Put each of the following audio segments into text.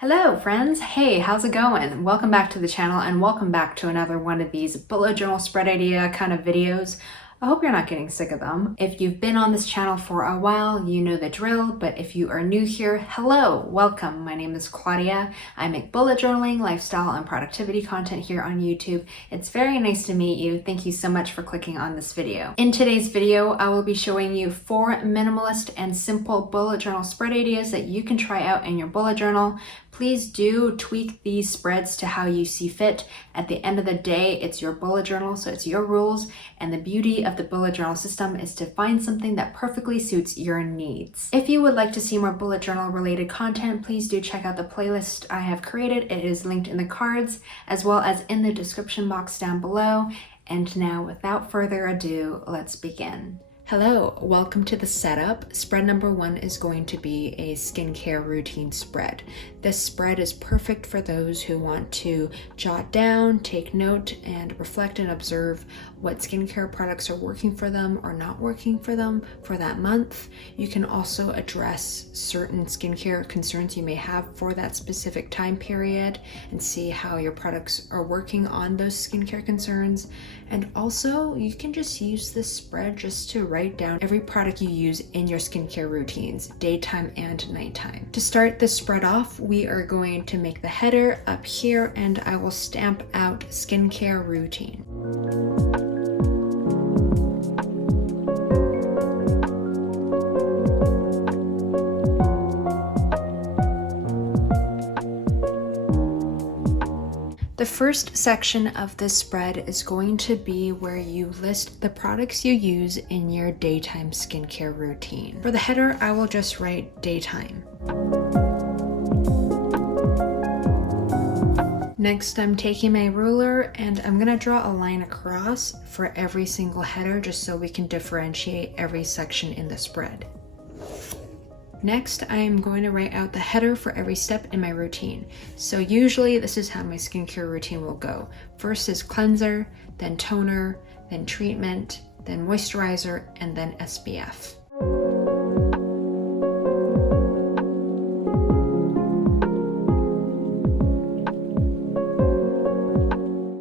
Hello friends! Hey, how's it going? Welcome back to the channel and welcome back to another one of these bullet journal spread idea kind of videos. I hope you're not getting sick of them. If you've been on this channel for a while, you know the drill, but if you are new here, hello, welcome. My name is Claudia. I make bullet journaling, lifestyle, and productivity content here on YouTube. It's very nice to meet you. Thank you so much for clicking on this video. In today's video, I will be showing you 4 minimalist and simple bullet journal spread ideas that you can try out in your bullet journal. Please do tweak these spreads to how you see fit. At the end of the day, it's your bullet journal, so it's your rules, and the beauty of the bullet journal system is to find something that perfectly suits your needs. If you would like to see more bullet journal related content, please do check out the playlist I have created. It is linked in the cards as well as in the description box down below. And now, without further ado, let's begin. Hello, welcome to the setup. Spread number 1 is going to be a skincare routine spread. This spread is perfect for those who want to jot down, take note, and reflect and observe what skincare products are working for them or not working for them for that month. You can also address certain skincare concerns you may have for that specific time period and see how your products are working on those skincare concerns. And also, you can just use this spread just to write down every product you use in your skincare routines, daytime and nighttime. To start this spread off, we are going to make the header up here, and I will stamp out skincare routine. The first section of this spread is going to be where you list the products you use in your daytime skincare routine. For the header, I will just write daytime. Next, I'm taking my ruler and I'm gonna draw a line across for every single header just so we can differentiate every section in the spread. Next, I am going to write out the header for every step in my routine. So usually this is how my skincare routine will go. First is cleanser, then toner, then treatment, then moisturizer, and then SPF.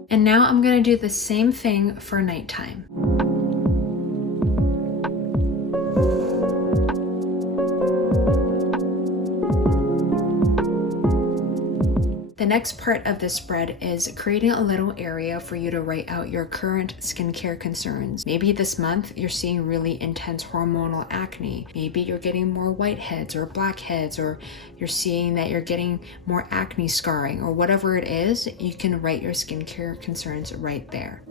And now I'm going to do the same thing for nighttime. The next part of this spread is creating a little area for you to write out your current skincare concerns. Maybe this month you're seeing really intense hormonal acne. Maybe you're getting more whiteheads or blackheads, or you're seeing that you're getting more acne scarring, or whatever it is, you can write your skincare concerns right there.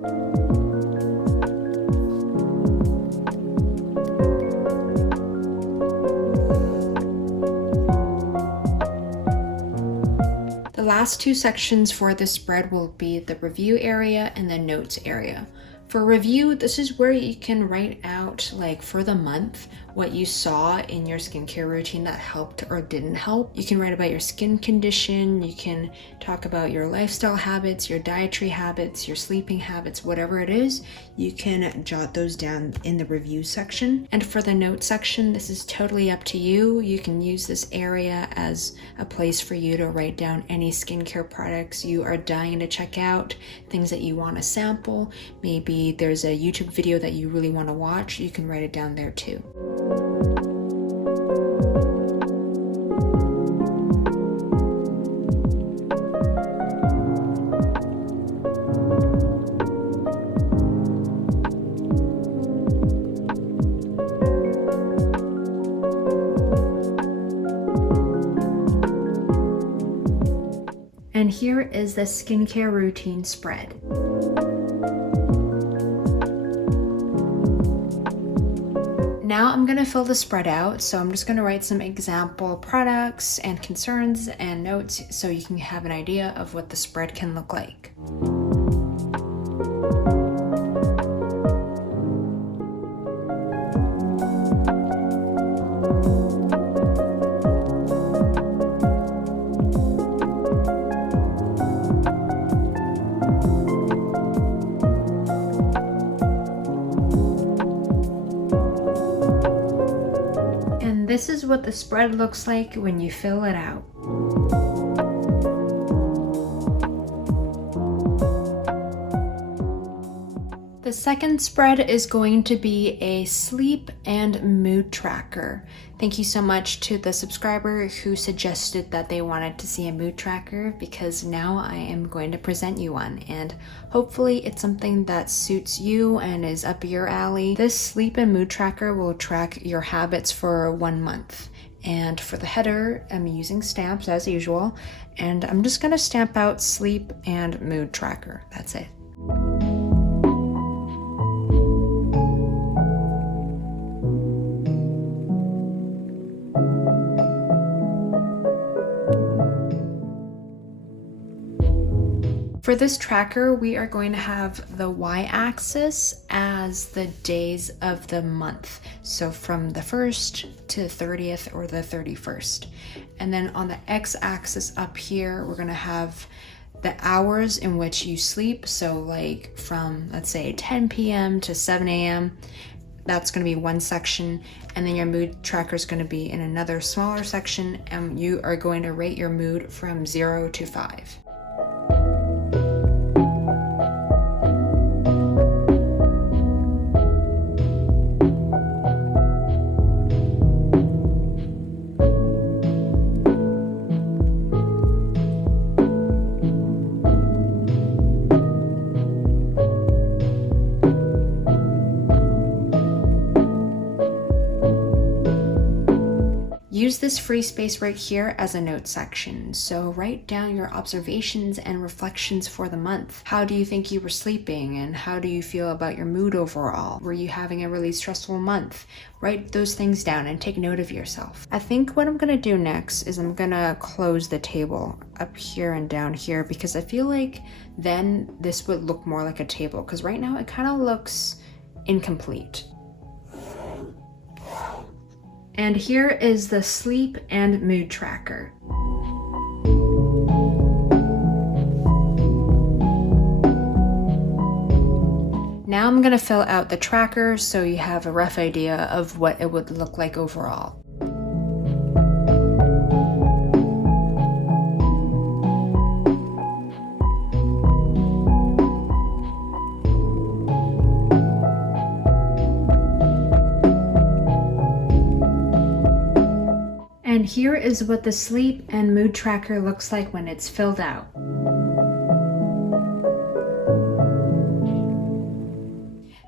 The last 2 sections for this spread will be the review area and the notes area. For review, this is where you can write out, like, for the month, what you saw in your skincare routine that helped or didn't help. You can write about your skin condition, you can talk about your lifestyle habits, your dietary habits, your sleeping habits, whatever it is, you can jot those down in the review section. And for the notes section, this is totally up to you. You can use this area as a place for you to write down any skincare products you are dying to check out, things that you want to sample. Maybe there's a YouTube video that you really want to watch, you can write it down there too. And here is the skincare routine spread. Now I'm going to fill the spread out, so I'm just going to write some example products and concerns and notes so you can have an idea of what the spread can look like. This is what the spread looks like when you fill it out. The second spread is going to be a sleep and mood tracker. Thank you so much to the subscriber who suggested that they wanted to see a mood tracker, because now I am going to present you one, and hopefully it's something that suits you and is up your alley. This sleep and mood tracker will track your habits for 1 month. And for the header, I'm using stamps as usual, and I'm just gonna stamp out sleep and mood tracker. That's it. For this tracker, we are going to have the y-axis as the days of the month. So from the 1st to the 30th or the 31st. And then on the x-axis up here, we're gonna have the hours in which you sleep. So like from, let's say 10 p.m. to 7 a.m. That's going to be one section, and then your mood tracker is going to be in another smaller section, and you are going to rate your mood from 0 to 5. Use this free space right here as a note section. So write down your observations and reflections for the month. How do you think you were sleeping, and how do you feel about your mood overall? Were you having a really stressful month? Write those things down and take note of yourself. I think what I'm gonna do next is I'm gonna close the table up here and down here, because I feel like then this would look more like a table, because right now it kind of looks incomplete. And here is the sleep and mood tracker. Now I'm gonna fill out the tracker so you have a rough idea of what it would look like overall. And here is what the sleep and mood tracker looks like when it's filled out.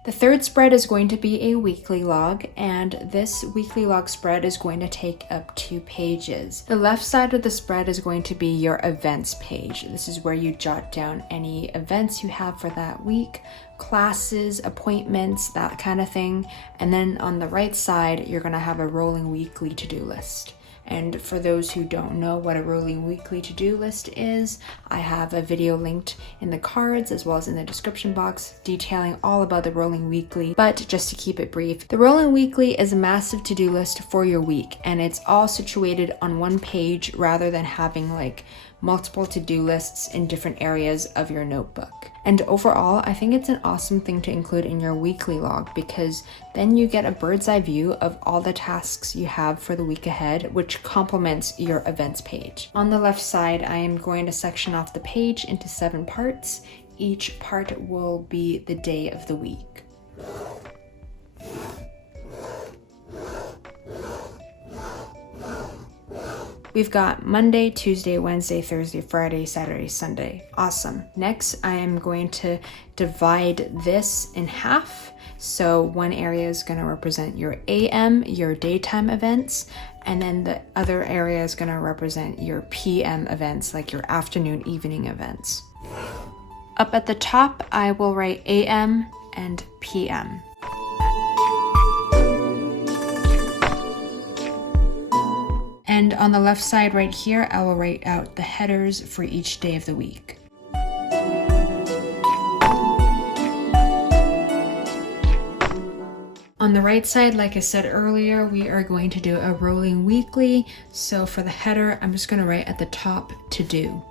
The third spread is going to be a weekly log, and this weekly log spread is going to take up 2 pages. The left side of the spread is going to be your events page. This is where you jot down any events you have for that week, classes, appointments, that kind of thing. And then on the right side, you're going to have a rolling weekly to-do list. And for those who don't know what a rolling weekly to-do list is, I have a video linked in the cards as well as in the description box detailing all about the rolling weekly. But just to keep it brief, the rolling weekly is a massive to-do list for your week, and it's all situated on one page rather than having like multiple to-do lists in different areas of your notebook. And overall, I think it's an awesome thing to include in your weekly log, because then you get a bird's eye view of all the tasks you have for the week ahead, which complements your events page. On the left side, I am going to section off the page into 7 parts. Each part will be the day of the week. We've got Monday, Tuesday, Wednesday, Thursday, Friday, Saturday, Sunday. Awesome. Next, I am going to divide this in half. So one area is going to represent your AM, your daytime events, and then the other area is going to represent your PM events, like your afternoon, evening events. Up at the top, I will write AM and PM. And on the left side right here, I will write out the headers for each day of the week. On the right side, like I said earlier, we are going to do a rolling weekly. So for the header, I'm just going to write at the top to do.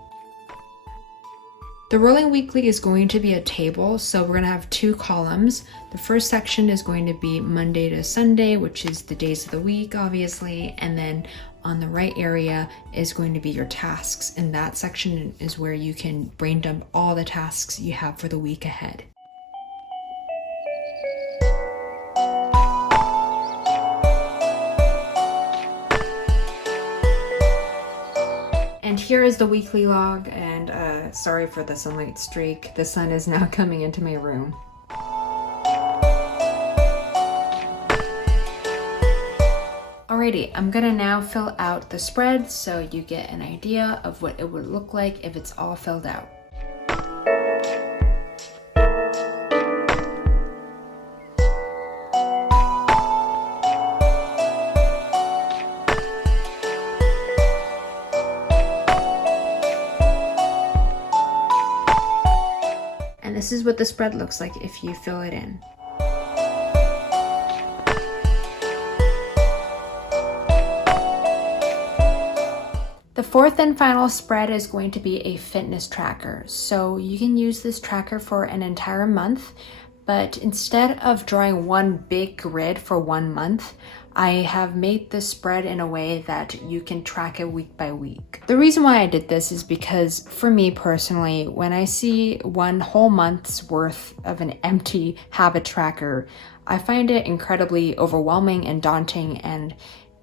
The rolling weekly is going to be a table, so we're going to have 2 columns. The first section is going to be Monday to Sunday, which is the days of the week, obviously, and then on the right area is going to be your tasks, and that section is where you can brain dump all the tasks you have for the week ahead. And here is the weekly log, and sorry for the sunlight streak. The sun is now coming into my room. Alrighty, I'm gonna now fill out the spread so you get an idea of what it would look like if it's all filled out. And this is what the spread looks like if you fill it in. The fourth and final spread is going to be a fitness tracker. So you can use this tracker for an entire month, but instead of drawing one big grid for 1 month, I have made this spread in a way that you can track it week by week. The reason why I did this is because for me personally, when I see one whole month's worth of an empty habit tracker, I find it incredibly overwhelming and daunting, and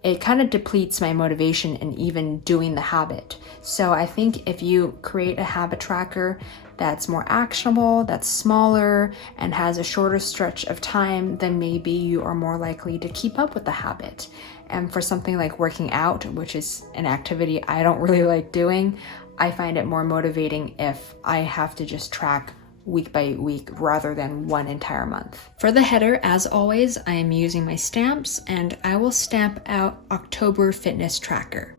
it kind of depletes my motivation in even doing the habit. So I think if you create a habit tracker that's more actionable, that's smaller, and has a shorter stretch of time, then maybe you are more likely to keep up with the habit. And for something like working out, which is an activity I don't really like doing, I find it more motivating if I have to just track week by week rather than one entire month. For the header, as always, I am using my stamps, and I will stamp out October Fitness Tracker.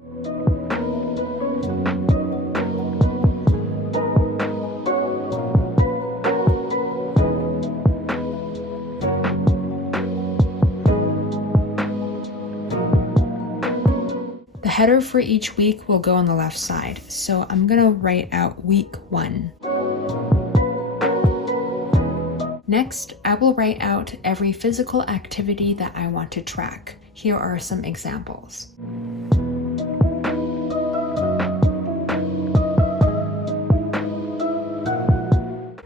The header for each week will go on the left side, so I'm gonna write out week 1. Next, I will write out every physical activity that I want to track. Here are some examples.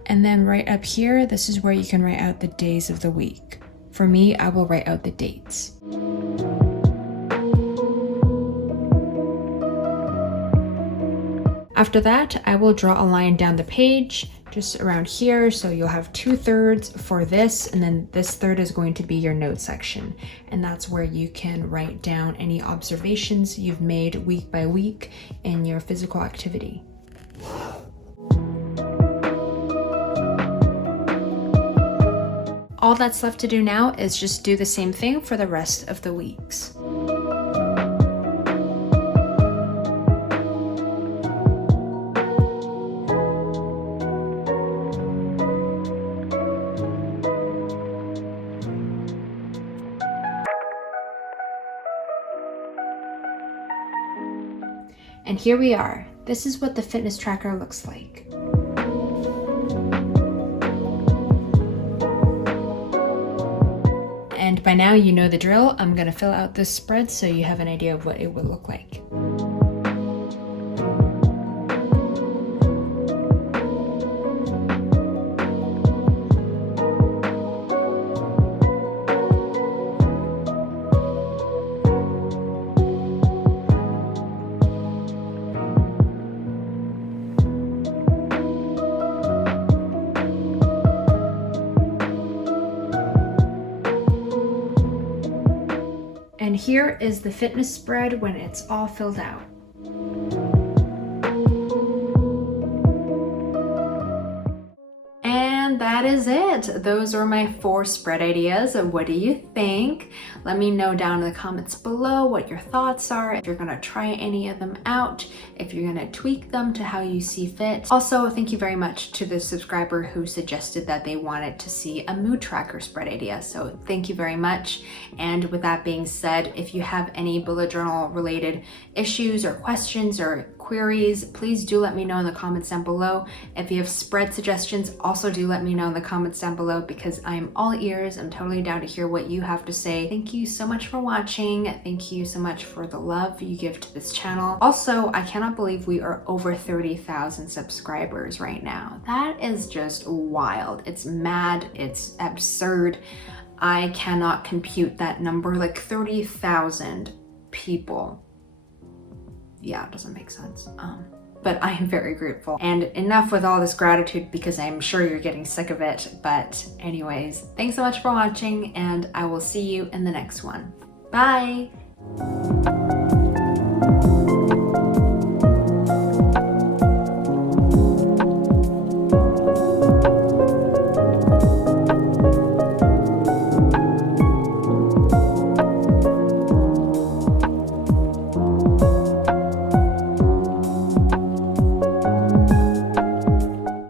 And then right up here, this is where you can write out the days of the week. For me, I will write out the dates. After that, I will draw a line down the page, just around here, so you'll have 2/3 for this, and then this third is going to be your note section, and that's where you can write down any observations you've made week by week in your physical activity. All that's left to do now is just do the same thing for the rest of the weeks. And here we are. This is what the fitness tracker looks like. And by now you know the drill. I'm gonna fill out this spread so you have an idea of what it would look like. And here is the fitness spread when it's all filled out. And that is it. Those are my 4 spread ideas. What do you think? Let me know down in the comments below what your thoughts are, if you're gonna try any of them out, if you're gonna tweak them to how you see fit. Also, thank you very much to the subscriber who suggested that they wanted to see a mood tracker spread idea. So thank you very much. And with that being said, if you have any bullet journal related issues or questions or queries, please do let me know in the comments down below. If you have spread suggestions, also do let me know in the comments down below, because I'm all ears. I'm totally down to hear what you have to say. Thank you so much for watching. Thank you so much for the love you give to this channel. Also, I cannot believe we are over 30,000 subscribers right now. That is just wild. It's mad. It's absurd. I cannot compute that number, like 30,000 people. yeah, it doesn't make sense. But I am very grateful. And enough with all this gratitude because I'm sure you're getting sick of it. But anyways, thanks so much for watching and I will see you in the next one. Bye!